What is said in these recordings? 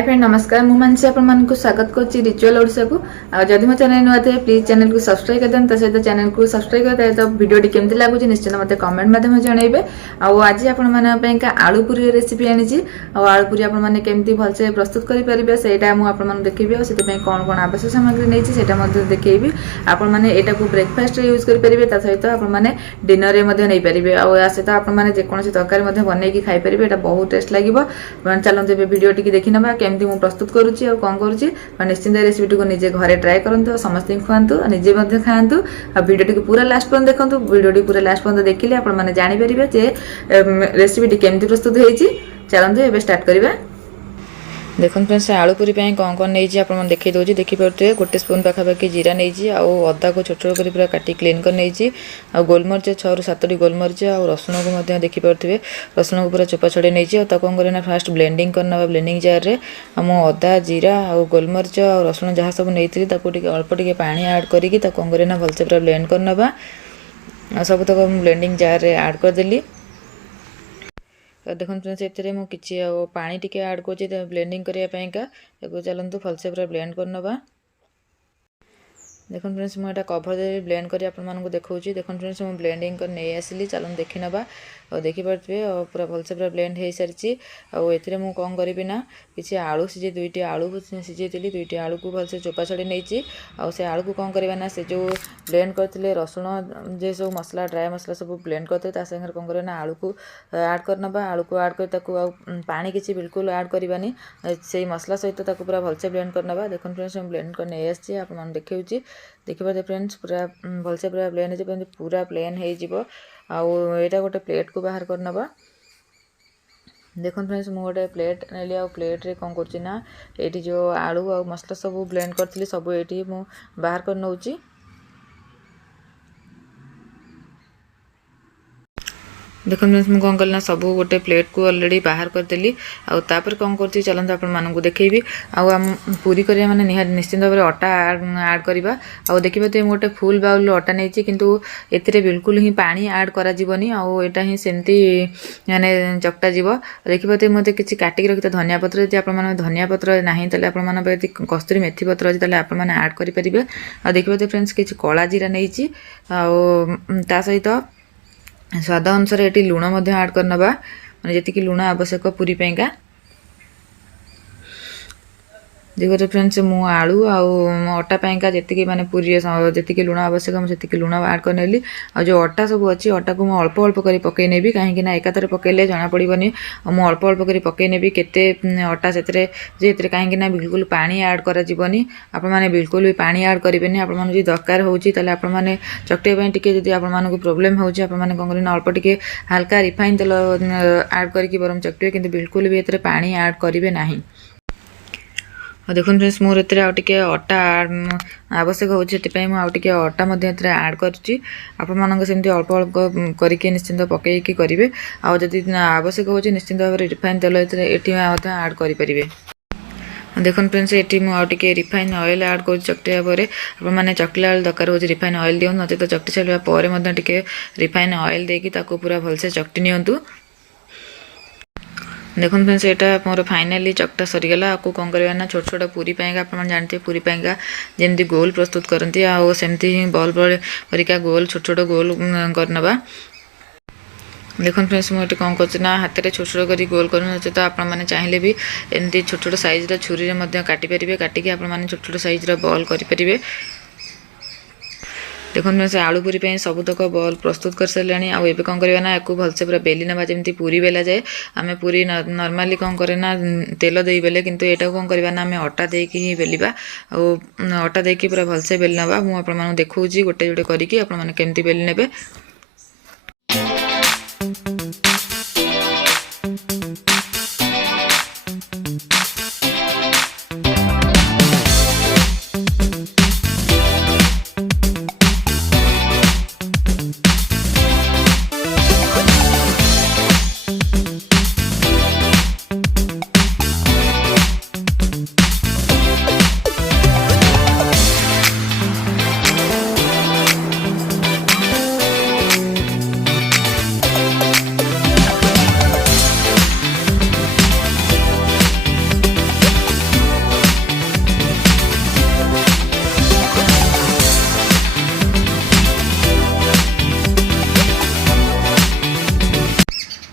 Hi friend नमस्कार मु मानसी आपको स्वागत करुच्ची रिचुअल ओडिशा को जदि मो चैनल नुआ थे प्लीज चैनल को सब्सक्राइब कर दें सहित चैनल को सब्सक्राइब करते तो वीडियो केमती लगुच निश्चित मत कमेंट माध्यम जनइबे आज आप आलू पूरी रेसिपी आनी आलू पूरी आपमती भलसे प्रस्तुत करेंगे से देखी और से कौन कौन आवश्यक सामग्री नहीं देखी आपने ब्रेकफास्ट यूज करेंगे सहित आपने डिनर में नहीं पारे सहित आपने जेकोसी तरकारी बनई खाईपारे यहाँ बहुत टेस्ट लगे चलते वीडियो टी देखी ना केमती मु प्रस्तुत करुच्ची और कौन करुच्ची निश्चिंत रेसिपी को निजे घरे ट्राए करूँ समस्त खुआतु निजे खातु वीडियो टी पूरा लास्ट पर्यंत देखो वीडियो टी पूरा लास्ट पर्यंत देखिले आपने जानीपारे जे रेसिपी केमती प्रस्तुत होती चलते एवं स्टार्ट करवा देखो फ्रेंड्स आलू पूरी कौन कौन नहीं आप देखी दूसरी देखिपे गोटे स्पून पाखापाखि जीरा नहीं अदा को छोट छोट कर पूरा काटी क्लीन कर नहीं गोलमरीच 6 ରୁ 7टी गोलमरीच और रसुण को देखिपे रसुण को पूरा चोपा छड़े नहीं कौन करना फास्ट ब्लेंडिंग करना ब्लेंडिंग जार में मु अदा जीरा और गोलमरीच और रसुण जहाँ सब नहीं अल्प टे पानी ऐड करके कौन करना भलसे पूरा ब्लेंड करना सब तक ब्लेंडिंग जार में ऐड करदेली देखो फ्रेंड्स ये मुझे किसी पानी टी ऐड कर ब्लेंडिंग करने चलतु भलसे पूरा ब्लेंड करनवा देखो फ्रेंड्स मुझे कभर दे ब्लेंड कर देखा देखो फ्रेंड्स मुझे ब्लेंडिंग कर नहीं आसली चलो देखी ना और देखिपे और पूरा भलसे पूरा ब्लेंड हो सारी और मुझे कौन करी ना किसी आलू सीझे 2टी आलू सीझे 2टी आलू को भलसे चोपा छड़ी नहीं से आलू को कौन करना से जो ब्लेंड करते रसुण जे सब मसला ड्राए मसला सब ब्लेंड करते सागर कौन करना आलू को ऐड करना आलू को ऐड कर पानी किसी बिल्कुल ऐड करवानी से मसला सहित पूरा भलसे ब्लेंड करना देखो फ्रेंड्स मुझे ब्लेंड कर नहीं आसी आप देखी देखिए फ्रेंड्स पूरा भलसे पूरा प्लेन हो पूरा प्लेन हो यहाँ गोटे प्लेट को बाहर करना देखो फ्रेंड्स मुझे गोटे प्लेट नेली आ प्लेट रे कौन करना ये जो आलू आ मसला सब ब्लेंड करी सब ये बाहर कर नौची देखो फ्रेंड्स मुझे कौन कल सब गोटे प्लेट को ऑलरेडी बाहर करदेली आपर कौन कर चलते आपको देखी आम पूरी करिया माने निश्चिंत भाव अटा ऐड करवा आ देखिए गोटे फुल बाउल अटा नहीं किंतु एथिरे बिल्कुल ही पानी ऐड करा जीवनी आटा ही सेमती माने चकटा जीव देखिए मत किसी काटिक रखी धनिया पत्र यदि आप धनिया पत्र ना तो कस्तूरी मेथी पत्र अच्छी आपने ऐड करेंगे आ देखिए फ्रेंड्स किसी कला जीरा नहीं ता सहित स्वाद अनुसार ये लुण ऐड करना मैंने जी लुण आवश्यक पूरी पैंका देखो फ्रेंड्स मु आलू आटा पैंका जी मैंने पूरी जी लुण आवश्यक मुझे लुण ऐड कर नेली आ जो अटा सब अच्छी अटा को मुझे अल्प अल्प कर पकई नेबी कहीं एकाथरे पकईले जना पड़ोनी मुझे अल्प अल्प कर पकई नेबी केते अटा से कहीं बिल्कुल पानी ऐड करा जीवनी आप मैंने बिल्कुल भी पानी ऐड करेंगे आप दरकार होती आपने चकटेवाई टी जब आपको प्रोब्लेम होती आपने कौन करना अल्प टे हल्का रिफाइन तेल ऐड करके बरम चकटे कि बिल्कुल भी ये पानी ऐड करेंगे ना देखो फ्रेंड्स मोर एते अटा आवश्यक होती मुझे अटा ऐड करमती अल्प अल्प करके निश्चिंत पकईकी करेंगे आदि आवश्यक होती निश्चिंत भाव रिफाइन तेल ये ऐड करेंगे देखो फ्रेंड्स ये मुझे रिफाइन ऑयल ऐड कर चकटिया पर आपने चकला दरकार हो रिफाइन ऑयल दिखाँ नचे तो चकटी सारे टे रिफाइन ऑयल देकी पूरा भलसे चकटी नियंतु देखो फ्रेंड्स यहाँ मोर फाइनाली चकटा सरीगला आपको कौन करवा ना छोट छोट पूरी पैंका आप जानते पूरी पैंका जमी गोल प्रस्तुत करती आमती बॉल बॉल करिका गोल छोट छोट गोल करनवा देखो फ्रेंड्स मुझे कौन करना हाथ में छोट छोट कर गोल कर तो आपने चाहिए भी एमती छोट छोट साइज छुरी में काटिपारे काटिकी आपने छोट छोट साइज बॉल करेंगे देखो से आलू पूरी सब तक बॉल प्रस्तुत कर सारे आउ कौन करवा ना आपको भलसे पूरा बेली ना जमी पूरी बेला जाए आम पूरी नॉर्मली कौन करना तेल दे बेले किंतु यहाँ कौन करवा ना आम अटा देकी ही बेलिबा अटा देकी पूरा भलसे बेली नवा मुझे देखा गोटे जोटे करके आपमती बेली ने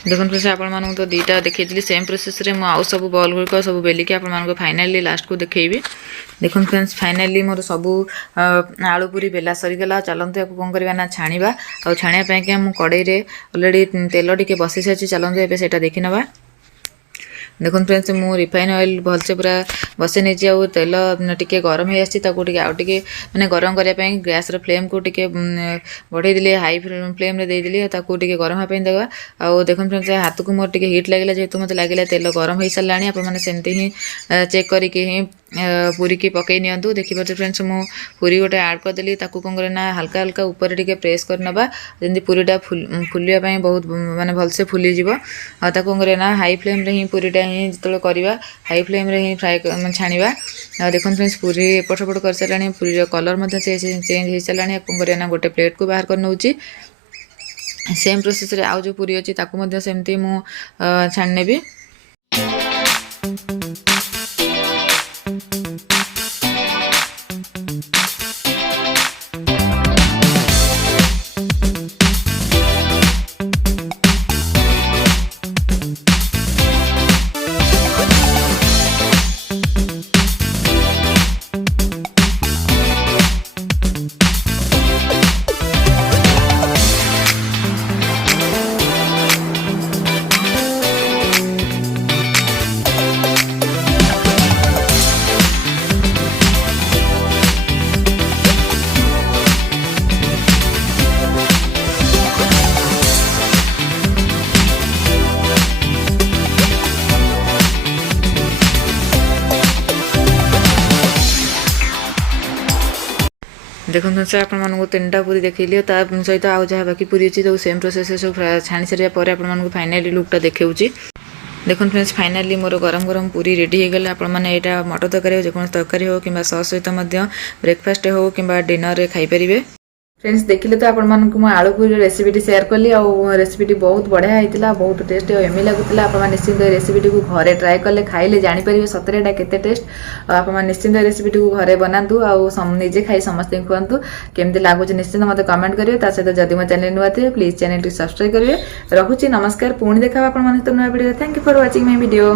देखो फ्रेंड्स आपण मानू तो दीटा देखी सेम प्रोसेस रे आउ सब बॉल गुड़िक सब बेलिकी आपण फाइनाली लास्ट को देखी देखो फ्रेंड्स फाइनाली मोर सब आलू पूरी बेला सरीगला चलते आपको कौन करवा ना छाणा आ छाणा मुझे कड़े अलरेडी तेल टी बसी सारी चलते एवं से देखी नवा देखो फ्रेंड्स मु रिफाइन ऑयल भलसे पूरा बसे नहीं आउ तेल टिके गरम हो आगे माने गरम करने गैस फ्लेम को टिके बढ़े दिले हाई फ्लेम रे देदेली टिके गरम होगा देवा आउ देखो फ्रेंड्स हाथ को मोर टिके हिट लगे जेहेतु मत लगे तेल गरम हो सारा आपमने ही चेक करके ही पूरी की पकई नियंतु देखिए फ्रेंड्स मु पूरी गोटे ऐड करदेली कौन करना हल्का हल्का ऊपर टिके प्रेस करनबा जमी पूरीटा फुलिया बहुत माने भलसे फुली जीव आ कौन करना हाई फ्लेम रे ही पूरीटा ही जो करवा हाई फ्लेम रे ही फ्राए छाणा देखो फ्रेंड्स पूरी एपट सेपट कर सारे पूरी कलर चेंज हो सारा कौन करना गोटे प्लेट को बाहर कर नौची सेम प्रोसेस रे आउ जो पूरी अच्छी सेमती मु छाणी नेबी देखो सर आपको तीन टा पूरी देखिए सहित आउ जहाँ बाकी पूरी अच्छी तो सेम प्रोसेस सब छाणी सारे आपको फाइनाली लुकटा देखा देखो फ्रेंड्स फाइनाली मोर गरम गरम पूरी रेडी हो गला आपने यहाँ मटर तरकारी हो जो तरकारी हो कि सस सहित ब्रेकफास्ट हो कि डिनर रे खाई फ्रेंड्स देखिले तो आपण मानक मु आलू पूरी रेसिपीटी शेयर कली आ रेसिपीटी बहुत बढ़िया होता बहुत टेस्ट और एमी लगुला आप निश्चिंत रेसिपीटी को घरे ट्राए कले खाइले जापर सतरे एटा केते टेस्ट आप निश्चिंत रेसिपीटी को घरे बनातु आजे खाई समस्त खुआतु केमती लगुच निश्चिंत मत कमेंट करेंगे सहित जदि मो चैनल नुआ थे प्लीज चैनल सब्सक्राइब करेंगे रखुची नमस्कार पुणी देखा आप नुआ video thank you for watching my video.